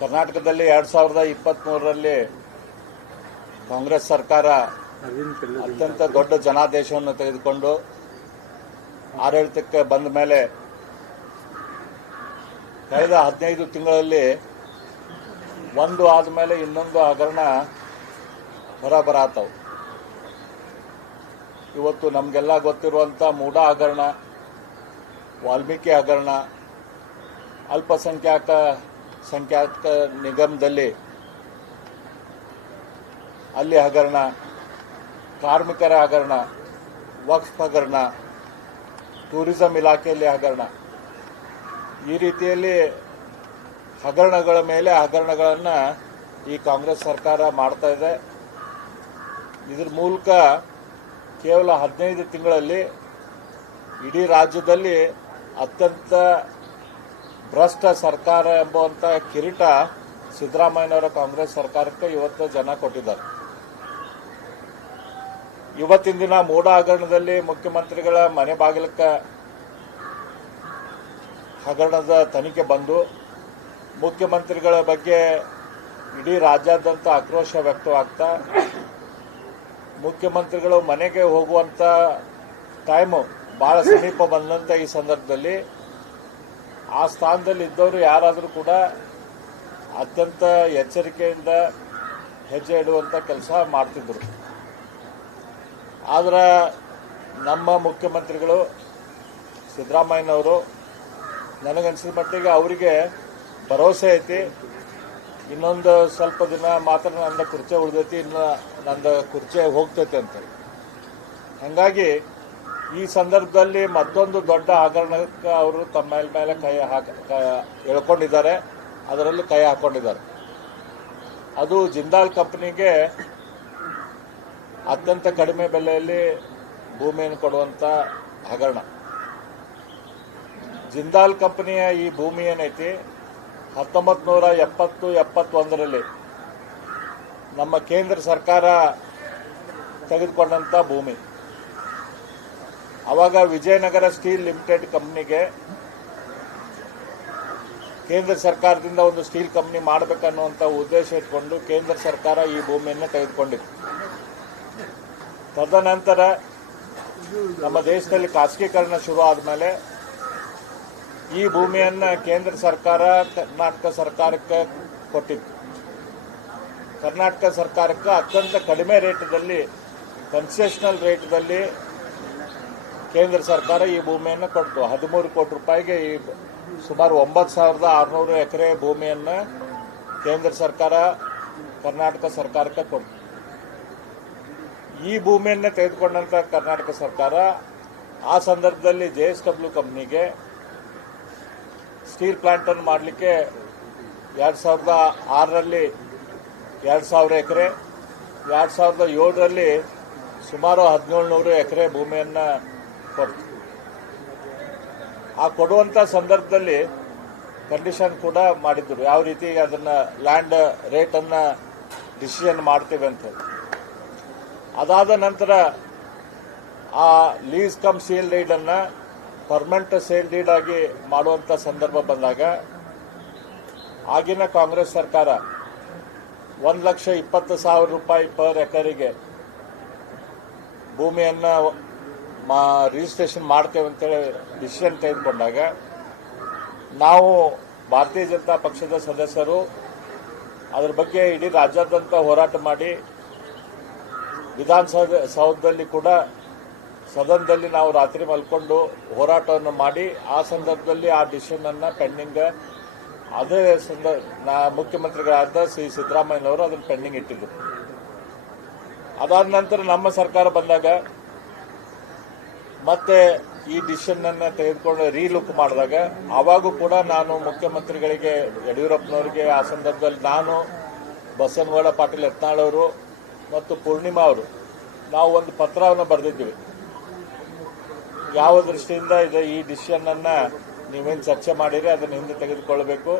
ಕರ್ನಾಟಕದಲ್ಲಿ 2023ರಲ್ಲಿ ಕಾಂಗ್ರೆಸ್ ಸರ್ಕಾರ ಅತ್ಯಂತ ದೊಡ್ಡ ಜನಾದೇಶವನ್ನು ತೆಗೆದುಕೊಂಡು ಆಡಳಿತಕ್ಕೆ ಬಂದ ಮೇಲೆ ಕಳೆದ 15 ತಿಂಗಳಲ್ಲಿ ಒಂದು ಆದಮೇಲೆ ಇನ್ನೊಂದು ಹಗರಣ ಹೊರಬರಾತವು. ಇವತ್ತು ನಮಗೆಲ್ಲ ಗೊತ್ತಿರುವಂಥ ಮೂಡಾ ಹಗರಣ, ವಾಲ್ಮೀಕಿ ಹಗರಣ, ಅಲ್ಪಸಂಖ್ಯಾತ ನಿಗಮದಲ್ಲಿ ಅಲ್ಲಿ ಹಗರಣ, ಕಾರ್ಮಿಕರ ಹಗರಣ, ವಕ್ಫ್ ಹಗರಣ, ಟೂರಿಸಂ ಇಲಾಖೆಯಲ್ಲಿ ಹಗರಣ, ಈ ರೀತಿಯಲ್ಲಿ ಹಗರಣಗಳ ಮೇಲೆ ಹಗರಣಗಳನ್ನು ಈ ಕಾಂಗ್ರೆಸ್ ಸರ್ಕಾರ ಮಾಡ್ತಾ ಇದೆ. ಇದರ ಮೂಲಕ ಕೇವಲ 15 ತಿಂಗಳಲ್ಲಿ ಇಡೀ ರಾಜ್ಯದಲ್ಲಿ ಅತ್ಯಂತ ಭ್ರಷ್ಟ ಸರ್ಕಾರ ಎಂಬುವಂಥ ಕಿರೀಟ ಸಿದ್ದರಾಮಯ್ಯನವರ ಕಾಂಗ್ರೆಸ್ ಸರ್ಕಾರಕ್ಕೆ ಇವತ್ತು ಜನ ಕೊಟ್ಟಿದ್ದಾರೆ. ಇವತ್ತಿನ ದಿನ ಮೂಡಾ ಹಗರಣದಲ್ಲಿ ಮುಖ್ಯಮಂತ್ರಿಗಳ ಮನೆ ಬಾಗಿಲಕ್ಕೆ ಹಗರಣದ ತನಿಖೆ ಬಂದು ಮುಖ್ಯಮಂತ್ರಿಗಳ ಬಗ್ಗೆ ಇಡೀ ರಾಜ್ಯಾದ್ಯಂತ ಆಕ್ರೋಶ ವ್ಯಕ್ತವಾಗ್ತಾ, ಮುಖ್ಯಮಂತ್ರಿಗಳು ಮನೆಗೆ ಹೋಗುವಂಥ ಟೈಮು ಭಾಳ ಸಮೀಪ ಬಂದಂಥ ಈ ಸಂದರ್ಭದಲ್ಲಿ ಆ ಸ್ಥಾನದಲ್ಲಿ ಇದ್ದವರು ಯಾರಾದರೂ ಕೂಡ ಅತ್ಯಂತ ಎಚ್ಚರಿಕೆಯಿಂದ ಹೆಜ್ಜೆ ಇಡುವಂಥ ಕೆಲಸ ಮಾಡ್ತಿದ್ರು. ಆದರೆ ನಮ್ಮ ಮುಖ್ಯಮಂತ್ರಿಗಳು ಸಿದ್ದರಾಮಯ್ಯನವರು ನನಗನ್ಸಿದ ಮಟ್ಟಿಗೆ ಅವರಿಗೆ ಭರವಸೆ ಐತಿ, ಇನ್ನೊಂದು ಸ್ವಲ್ಪ ದಿನ ಮಾತ್ರ ನನ್ನ ಕುರ್ಚಿ ಉಳಿದೈತಿ, ಇನ್ನು ನನ್ನ ಕುರ್ಚಿ ಹೋಗ್ತೈತೆ ಅಂತ. ಹಾಗಾಗಿ ಈ ಸಂದರ್ಭದಲ್ಲಿ ಮತ್ತೊಂದು ದೊಡ್ಡ ಹಗರಣಕ್ಕೆ ಅವರು ತಮ್ಮ ಮೇಲೆ ಎಳ್ಕೊಂಡಿದ್ದಾರೆ, ಅದರಲ್ಲಿ ಕೈ ಹಾಕೊಂಡಿದ್ದಾರೆ. ಅದು ಜಿಂದಾಲ್ ಕಂಪನಿಗೆ ಅತ್ಯಂತ ಕಡಿಮೆ ಬೆಲೆಯಲ್ಲಿ ಭೂಮಿಯನ್ನು ಕೊಡುವಂಥ ಹಗರಣ. ಜಿಂದಾಲ್ ಕಂಪನಿಯ ಈ ಭೂಮಿ ಏನೈತಿ 1970-71ರಲ್ಲಿ ನಮ್ಮ ಕೇಂದ್ರ ಸರ್ಕಾರ ತೆಗೆದುಕೊಂಡಂಥ ಭೂಮಿ. ಆವಾಗ ವಿಜಯನಗರ ಸ್ಟೀಲ್ ಲಿಮಿಟೆಡ್ ಕಂಪ್ನಿಗೆ ಕೇಂದ್ರ ಸರ್ಕಾರದಿಂದ ಒಂದು ಸ್ಟೀಲ್ ಕಂಪ್ನಿ ಮಾಡಬೇಕನ್ನುವಂಥ ಉದ್ದೇಶ ಇಟ್ಕೊಂಡು ಕೇಂದ್ರ ಸರ್ಕಾರ ಈ ಭೂಮಿಯನ್ನು ತೆಗೆದುಕೊಂಡಿತ್ತು. ತದನಂತರ ನಮ್ಮ ದೇಶದಲ್ಲಿ ಖಾಸಗೀಕರಣ ಶುರು ಆದಮೇಲೆ ಈ ಭೂಮಿಯನ್ನು ಕೇಂದ್ರ ಸರ್ಕಾರ ಕರ್ನಾಟಕ ಸರ್ಕಾರಕ್ಕೆ ಕೊಟ್ಟಿತ್ತು. ಕರ್ನಾಟಕ ಸರ್ಕಾರಕ್ಕೆ ಅತ್ಯಂತ ಕಡಿಮೆ ರೇಟ್ದಲ್ಲಿ, ಕನ್ಸೆಷನಲ್ ರೇಟ್ದಲ್ಲಿ ಕೇಂದ್ರ ಸರ್ಕಾರ ಈ ಭೂಮಿಯನ್ನು ಕೊಟ್ಟು 13 ಕೋಟಿ ರೂಪಾಯಿಗೆ ಈ ಸುಮಾರು 9,600 ಎಕರೆ ಭೂಮಿಯನ್ನು ಕೇಂದ್ರ ಸರ್ಕಾರ ಕರ್ನಾಟಕ ಸರ್ಕಾರಕ್ಕೆ ಕೊಟ್ಟು, ಈ ಭೂಮಿಯನ್ನು ತೆಗೆದುಕೊಂಡಂಥ ಕರ್ನಾಟಕ ಸರ್ಕಾರ ಆ ಸಂದರ್ಭದಲ್ಲಿ JSW ಕಂಪ್ನಿಗೆ ಸ್ಟೀಲ್ ಪ್ಲಾಂಟ್ ಅನ್ನು ಮಾಡಲಿಕ್ಕೆ 2006ರಲ್ಲಿ 2,000 ಎಕರೆ, 2007ರಲ್ಲಿ ಸುಮಾರು 1,700 ಎಕರೆ ಭೂಮಿಯನ್ನು ಕೊಡ್ತು. ಆ ಕೊಡುವಂಥ ಸಂದರ್ಭದಲ್ಲಿ ಕಂಡೀಷನ್ ಕೂಡ ಮಾಡಿದ್ರು, ಯಾವ ರೀತಿ ಅದನ್ನು ಲ್ಯಾಂಡ್ ರೇಟನ್ನು ಡಿಸಿಷನ್ ಮಾಡ್ತೇವೆ ಅಂತ. ಅದಾದ ನಂತರ ಆ ಲೀಸ್ ಕಮ್ ಸೇಲ್ ಡೀಡನ್ನು ಪರ್ಮನೆಂಟ್ ಸೇಲ್ ಡೀಡ್ ಆಗಿ ಮಾಡುವಂಥ ಸಂದರ್ಭ ಬಂದಾಗ ಆಗಿನ ಕಾಂಗ್ರೆಸ್ ಸರ್ಕಾರ 1,20,000 ರೂಪಾಯಿ ಪರ್ ಎಕರಿಗೆ ಭೂಮಿಯನ್ನು ರಿಜಿಸ್ಟ್ರೇಷನ್ ಮಾಡ್ತೇವೆ ಅಂತೇಳಿ ಡಿಸಿಷನ್ ತೆಗೆದುಕೊಂಡಾಗ ನಾವು ಭಾರತೀಯ ಜನತಾ ಪಕ್ಷದ ಸದಸ್ಯರು ಅದರ ಬಗ್ಗೆ ಇಡೀ ರಾಜ್ಯಾದ್ಯಂತ ಹೋರಾಟ ಮಾಡಿ ವಿಧಾನಸೌಧದಲ್ಲಿ ಕೂಡ ಸದನದಲ್ಲಿ ನಾವು ರಾತ್ರಿ ಮಲ್ಕೊಂಡು ಹೋರಾಟವನ್ನು ಮಾಡಿ ಆ ಸಂದರ್ಭದಲ್ಲಿ ಆ ಡಿಸಿಷನ್ ಅನ್ನು ಪೆಂಡಿಂಗ್, ಅದೇ ಮುಖ್ಯಮಂತ್ರಿಗಳಾದ ಸಿದ್ದರಾಮಯ್ಯನವರು ಅದನ್ನು ಪೆಂಡಿಂಗ್ ಇಟ್ಟಿದ್ರು. ಅದಾದ ನಂತರ ನಮ್ಮ ಸರ್ಕಾರ ಬಂದಾಗ ಮತ್ತೆ ಈ ಡಿಸಿಷನ್ ಅನ್ನು ತೆಗೆದುಕೊಂಡು ರೀಲುಕ್ ಮಾಡಿದಾಗ ಆವಾಗೂ ಕೂಡ ನಾನು ಮುಖ್ಯಮಂತ್ರಿಗಳಿಗೆ ಯಡಿಯೂರಪ್ಪನವರಿಗೆ ಆ ಸಂದರ್ಭದಲ್ಲಿ ನಾನು, ಬಸನಗೌಡ ಪಾಟೀಲ್ ಯತ್ನಾಳ್ ಅವರು ಮತ್ತು ಪೂರ್ಣಿಮಾ ಅವರು ನಾವು ಒಂದು ಪತ್ರವನ್ನು ಬರೆದಿದ್ದೀವಿ. ಯಾವ ದೃಷ್ಟಿಯಿಂದ ಇದೆ ಈ ಡಿಸಿಷನ್ ಅನ್ನ ನೀವೇನು ಚರ್ಚೆ ಮಾಡಿರಿ ಅದನ್ನು ಹಿಂದೆ ತೆಗೆದುಕೊಳ್ಳಬೇಕು.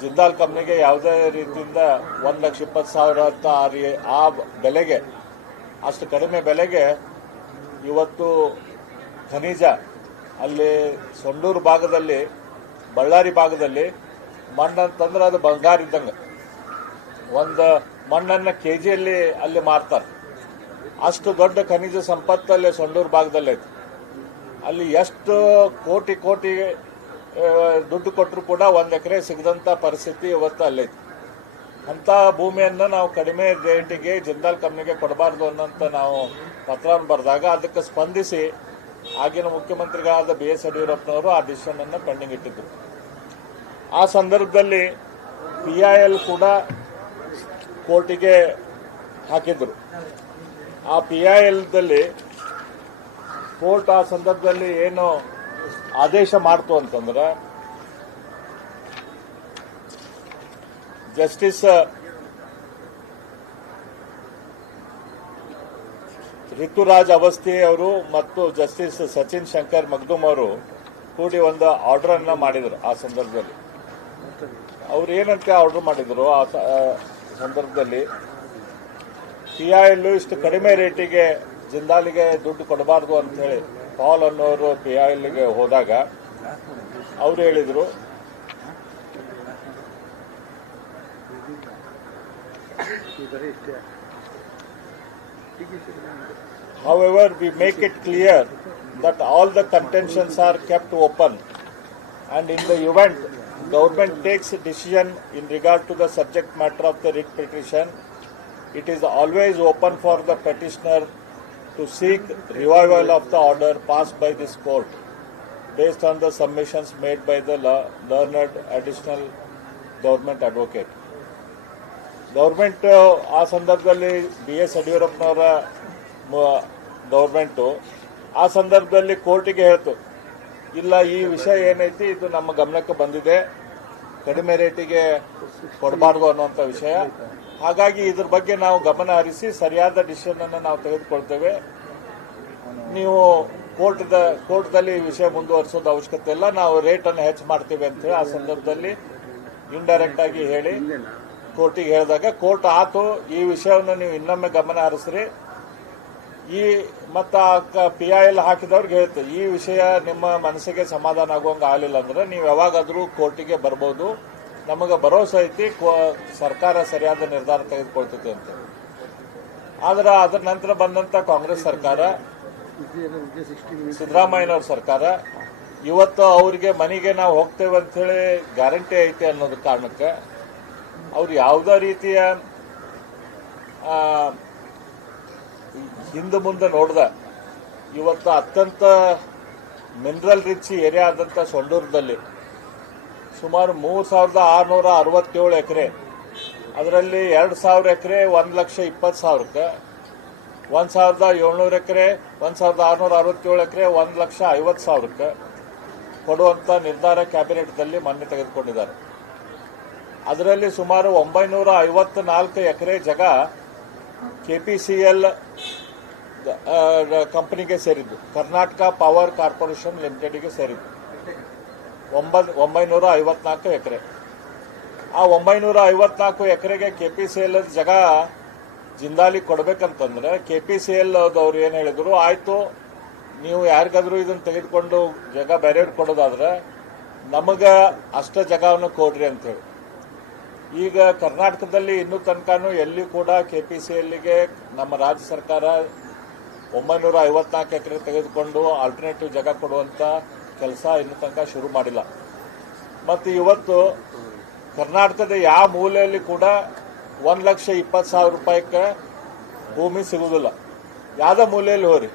ಜಿಂದಾಲ್ ಕಂಪ್ನಿಗೆ ಯಾವುದೇ ರೀತಿಯಿಂದ 1,20,000 ಅಂತ ಆ ಬೆಲೆಗೆ, ಅಷ್ಟು ಕಡಿಮೆ ಬೆಲೆಗೆ ಇವತ್ತು ಖನಿಜ ಅಲ್ಲಿ ಸೊಂಡೂರು ಭಾಗದಲ್ಲಿ, ಬಳ್ಳಾರಿ ಭಾಗದಲ್ಲಿ ಮಣ್ಣು ಅಂತಂದ್ರೆ ಅದು ಬಂಗಾರ ಇದ್ದಂಗೆ. ಒಂದು ಮಣ್ಣನ್ನು ಕೆಜಿಯಲ್ಲಿ ಅಲ್ಲಿ ಮಾರ್ತಾರೆ. ಅಷ್ಟು ದೊಡ್ಡ ಖನಿಜ ಸಂಪತ್ತು ಅಲ್ಲಿ ಸೊಂಡೂರು ಭಾಗದಲ್ಲಿ ಐತಿ. ಅಲ್ಲಿ ಎಷ್ಟು ಕೋಟಿ ಕೋಟಿ ದುಡ್ಡು ಕೊಟ್ಟರು ಕೂಡ 1 ಎಕರೆ ಸಿಗದಂತ ಪರಿಸ್ಥಿತಿ ಇವತ್ತು ಅಲ್ಲೈತಿ. ಅಂತ ಭೂಮಿಯನ್ನು ನಾವು ಕಡಿಮೆ ರೇಟಿಗೆ ಜಿಂದಾಲ್ ಕಂಪ್ನಿಗೆ ಕೊಡಬಾರ್ದು ಅನ್ನೋಂಥ ನಾವು ಪತ್ರವನ್ನು ಬರೆದಾಗ ಅದಕ್ಕೆ ಸ್ಪಂದಿಸಿ ಆಗಿನ ಮುಖ್ಯಮಂತ್ರಿಗಳಾದ BS ಯಡಿಯೂರಪ್ಪನವರು ಆ ಡಿಸಿಷನ್ ಅನ್ನು ಪೆಂಡಿಂಗ್ ಇಟ್ಟಿದ್ರು. ಆ ಸಂದರ್ಭದಲ್ಲಿ PIL ಕೂಡ ಕೋರ್ಟಿಗೆ ಹಾಕಿದ್ರು. ಆ PILದಲ್ಲಿ ಕೋರ್ಟ್ ಆ ಸಂದರ್ಭದಲ್ಲಿ ಏನು ಆದೇಶ ಮಾಡ್ತು ಅಂತಂದ್ರೆ, ಜಸ್ಟಿಸ್ ಋತುರಾಜ್ ಅವಸ್ಥಿ ಅವರು ಮತ್ತು ಜಸ್ಟಿಸ್ ಸಚಿನ್ ಶಂಕರ್ ಮಗ್ದುಮ್ ಅವರು ಕೂಡಿ ಒಂದು ಆರ್ಡರ್ ಅನ್ನ ಮಾಡಿದ್ರು. ಆ ಸಂದರ್ಭದಲ್ಲಿ ಅವ್ರು ಏನಂತ ಆರ್ಡರ್ ಮಾಡಿದ್ರು, ಆ ಸಂದರ್ಭದಲ್ಲಿ PIL ಇಷ್ಟು ಕಡಿಮೆ ರೇಟಿಗೆ ಜಿಂದಾಲಿಗೆ ದುಡ್ಡು ಕೊಡಬಾರ್ದು ಅಂತ ಹೇಳಿ ಪಾಲ್ ಅನ್ನೋರು PILಗೆ ಹೋದಾಗ ಅವರು ಹೇಳಿದ್ರು, however, we make it clear that all the contentions are kept open, and in the event government takes a decision in regard to the subject matter of the writ petition, it is always open for the petitioner to seek revival of the order passed by this court based on the submissions made by the learned additional government advocate. Government ಆ ಸಂದರ್ಭದಲ್ಲಿ BS ಯಡಿಯೂರಪ್ಪನವರ government ಆ ಸಂದರ್ಭದಲ್ಲಿ ಕೋರ್ಟಿಗೆ ಹೇಳ್ತು, ಇಲ್ಲ ಈ ವಿಷಯ ಏನೈತಿ ಇದು ನಮ್ಮ ಗಮನಕ್ಕೆ ಬಂದಿದೆ, ಕಡಿಮೆ ರೇಟಿಗೆ ಕೊಡಬಾರ್ದು ಅನ್ನುವಂಥ ವಿಷಯ. ಹಾಗಾಗಿ ಇದ್ರ ಬಗ್ಗೆ ನಾವು ಗಮನ ಹರಿಸಿ ಸರಿಯಾದ ಡಿಸಿಷನ್ ಅನ್ನು ನಾವು ತೆಗೆದುಕೊಳ್ತೇವೆ. ನೀವು ಕೋರ್ಟ್ದಲ್ಲಿ ಈ ವಿಷಯ ಮುಂದುವರಿಸೋದು ಅವಶ್ಯಕತೆ ಇಲ್ಲ, ನಾವು ರೇಟನ್ನು ಹೆಚ್ಚು ಮಾಡ್ತೇವೆ ಅಂತ ಹೇಳಿ ಆ ಸಂದರ್ಭದಲ್ಲಿ ಇಂಡೈರೆಕ್ಟ್ ಆಗಿ ಹೇಳಿ ಕೋರ್ಟಿಗೆ ಹೇಳಿದಾಗ ಕೋರ್ಟ್ ಆತು, ಈ ವಿಷಯವನ್ನು ನೀವು ಇನ್ನೊಮ್ಮೆ ಗಮನ ಹರಿಸ್ರಿ. ಈ ಮತ್ತ PIL ಹಾಕಿದವ್ರಿಗೆ ಹೇಳ್ತು, ಈ ವಿಷಯ ನಿಮ್ಮ ಮನಸ್ಸಿಗೆ ಸಮಾಧಾನ ಆಗುವಂಗೆ ಆಗಲಿಲ್ಲ ಅಂದ್ರೆ ನೀವು ಯಾವಾಗಾದರೂ ಕೋರ್ಟಿಗೆ ಬರ್ಬೋದು, ನಮಗೆ ಭರವಸೆ ಐತಿ ಸರ್ಕಾರ ಸರಿಯಾದ ನಿರ್ಧಾರ ತೆಗೆದುಕೊಳ್ತೈತಿ ಅಂತ. ಆದ್ರೆ ಅದರ ನಂತರ ಬಂದಂತ ಕಾಂಗ್ರೆಸ್ ಸರ್ಕಾರ, ಸಿದ್ದರಾಮಯ್ಯನವ್ರ ಸರ್ಕಾರ ಇವತ್ತು ಅವರಿಗೆ ಮನೆಗೆ ನಾವು ಹೋಗ್ತೇವೆ ಅಂತ ಹೇಳಿ ಗ್ಯಾರಂಟಿ ಐತಿ ಅನ್ನೋದ ಕಾರಣಕ್ಕೆ ಅವ್ರು ಯಾವುದೇ ರೀತಿಯ ಹಿಂದೆ ಮುಂದೆ ನೋಡ್ದ ಇವತ್ತು ಅತ್ಯಂತ ಮಿನರಲ್ ರಿಚ್ ಏರಿಯಾ ಆದಂಥ ಸೊಂಡೂರದಲ್ಲಿ ಸುಮಾರು 3667 ಎಕರೆ, ಅದರಲ್ಲಿ 2000 ಎಕರೆ 1,20,000ಕ್ಕೆ, 1,700 ಎಕರೆ 1,667 ಎಕರೆ 1,50,000ಕ್ಕೆ ಕೊಡುವಂಥ ನಿರ್ಧಾರ ಕ್ಯಾಬಿನೆಟ್ದಲ್ಲಿ ಮೊನ್ನೆ ತೆಗೆದುಕೊಂಡಿದ್ದಾರೆ. ಅದರಲ್ಲಿ ಸುಮಾರು 954 ಎಕರೆ ಜಾಗ KPCL ಕಂಪನಿಗೆ ಸೇರಿದ್ದು, ಕರ್ನಾಟಕ ಪವರ್ ಕಾರ್ಪೊರೇಷನ್ ಲಿಮಿಟೆಡ್ಗೆ ಸೇರಿದ್ದು 954 ಎಕರೆ. ಆ 954 ಎಕರೆಗೆ KPCL ಜಾಗ ಜಿಂದಾಲಿ ಕೊಡಬೇಕಂತಂದ್ರೆ KPCL ಅವ್ರು ಏನು ಹೇಳಿದ್ರು, ಆಯ್ತು ನೀವು ಯಾರಿಗಾದ್ರೂ ಇದನ್ನು ತೆಗೆದುಕೊಂಡು ಜಾಗ ಬೇರೆಯವ್ರಿಗೆ ಕೊಡೋದಾದ್ರೆ ನಮಗ ಅಷ್ಟ ಜಾಗವನ್ನು ಕೊಡ್ರಿ ಅಂತೇಳಿ. ಈಗ ಕರ್ನಾಟಕದಲ್ಲಿ ಇನ್ನೂ ತನಕನೂ ಎಲ್ಲಿ ಕೂಡ KPCLಗೆ ನಮ್ಮ ರಾಜ್ಯ ಸರ್ಕಾರ 954 ಎಕರೆ ತೆಗೆದುಕೊಂಡು ಆಲ್ಟರ್ನೇಟಿವ್ ಜಾಗ ಕೊಡುವಂಥ ಕೆಲಸ ಇನ್ನೂ ತನಕ ಶುರು ಮಾಡಿಲ್ಲ. ಮತ್ತು ಇವತ್ತು ಕರ್ನಾಟಕದ ಯಾವ ಮೂಲೆಯಲ್ಲಿ ಕೂಡ 1,20,000 ರೂಪಾಯಿಗೆ ಭೂಮಿ ಸಿಗುವುದಿಲ್ಲ. ಯಾವುದೇ ಮೂಲೆಯಲ್ಲಿ ಹೋರಿ.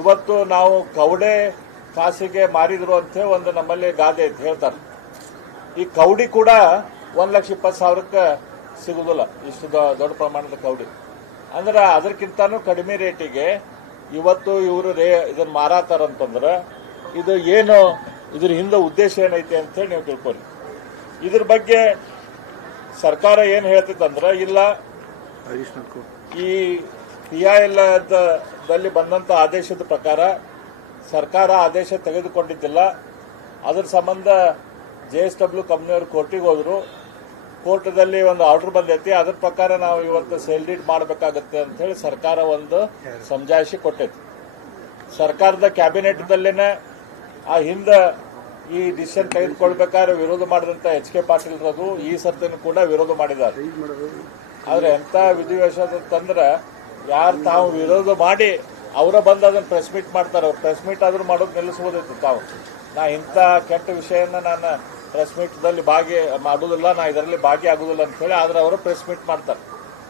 ಇವತ್ತು ನಾವು ಕವಡೆ ಕಾಸಿಗೆ ಮಾರಿದ್ರು ಅಂತ ಒಂದು ನಮ್ಮಲ್ಲಿ ಗಾದೆ ಐತೆ ಹೇಳ್ತಾರೆ. ಈ ಕವಡಿ ಕೂಡ 1,20,000ಕ್ಕೆ ಸಿಗುವುದಿಲ್ಲ, ಇಷ್ಟು ದೊಡ್ಡ ಪ್ರಮಾಣದ ಕವಡಿ. ಅಂದ್ರೆ ಅದಕ್ಕಿಂತನೂ ಕಡಿಮೆ ರೇಟಿಗೆ ಇವತ್ತು ಇವರು ಇದನ್ನು ಮಾರಾತಾರಂತಂದ್ರೆ ಇದು ಏನು, ಇದ್ರ ಹಿಂದೆ ಉದ್ದೇಶ ಏನೈತೆ ಅಂತೇಳಿ ನೀವು ತಿಳ್ಕೊಳ್ಳಿ. ಇದ್ರ ಬಗ್ಗೆ ಸರ್ಕಾರ ಏನು ಹೇಳ್ತಿತ್ತಂದ್ರೆ, ಇಲ್ಲ ಈ PIL ದಲ್ಲಿ ಬಂದಂತ ಆದೇಶದ ಪ್ರಕಾರ ಸರ್ಕಾರ ಆದೇಶ ತೆಗೆದುಕೊಂಡಿದ್ದಿಲ್ಲ, ಅದ್ರ ಸಂಬಂಧ JSW ಕಂಪ್ನಿಯವರು ಕೋರ್ಟಿಗೆ ಹೋದ್ರು. ಕೋರ್ಟದಲ್ಲಿ ಒಂದು ಆರ್ಡರ್ ಬಂದೈತಿ, ಅದ್ರ ಪ್ರಕಾರ ನಾವು ಇವತ್ತು ಸೇಲ್ ಡೀಡ್ ಮಾಡಬೇಕಾಗತ್ತೆ ಅಂತ ಹೇಳಿ ಸರ್ಕಾರ ಒಂದು ಸಮಜಾಯಿಷಿ ಕೊಟ್ಟೈತಿ. ಸರ್ಕಾರದ ಕ್ಯಾಬಿನೆಟ್ದಲ್ಲೇನೆ ಆ ಹಿಂದೆ ಈ ಡಿಸಿಷನ್ ತೆಗೆದುಕೊಳ್ಬೇಕಾದ್ರೆ ವಿರೋಧ ಮಾಡಿದಂತ HK ಪಾಟೀಲ್ ರದು ಈ ಸರ್ತಿನೂ ಕೂಡ ವಿರೋಧ ಮಾಡಿದ್ದಾರೆ. ಆದ್ರೆ ಎಂತ ವಿಧಿವಶ ತಂದ್ರೆ ಯಾರು ತಾವು ವಿರೋಧ ಮಾಡಿ ಅವರ ಬಂದು ಅದನ್ನ ಪ್ರೆಸ್ ಮೀಟ್ ಮಾಡ್ತಾರೆ. ಅವ್ರು ಪ್ರೆಸ್ ಮೀಟ್ ಆದ್ರೂ ಮಾಡೋದು ನಿಲ್ಲಿಸಬಹುದಿತ್ತು. ತಾವು ನಾ ಇಂಥ ಕೆಟ್ಟ ವಿಷಯನ ನಾನು ಪ್ರೆಸ್ ಮೀಟ್ ದಲ್ಲಿ ಭಾಗಿ ಮಾಡುದಿಲ್ಲ, ನಾ ಇದರಲ್ಲಿ ಭಾಗಿ ಆಗುದಿಲ್ಲ ಅಂತ ಹೇಳಿ, ಆದ್ರೆ ಅವರು ಪ್ರೆಸ್ ಮೀಟ್ ಮಾಡ್ತಾರೆ.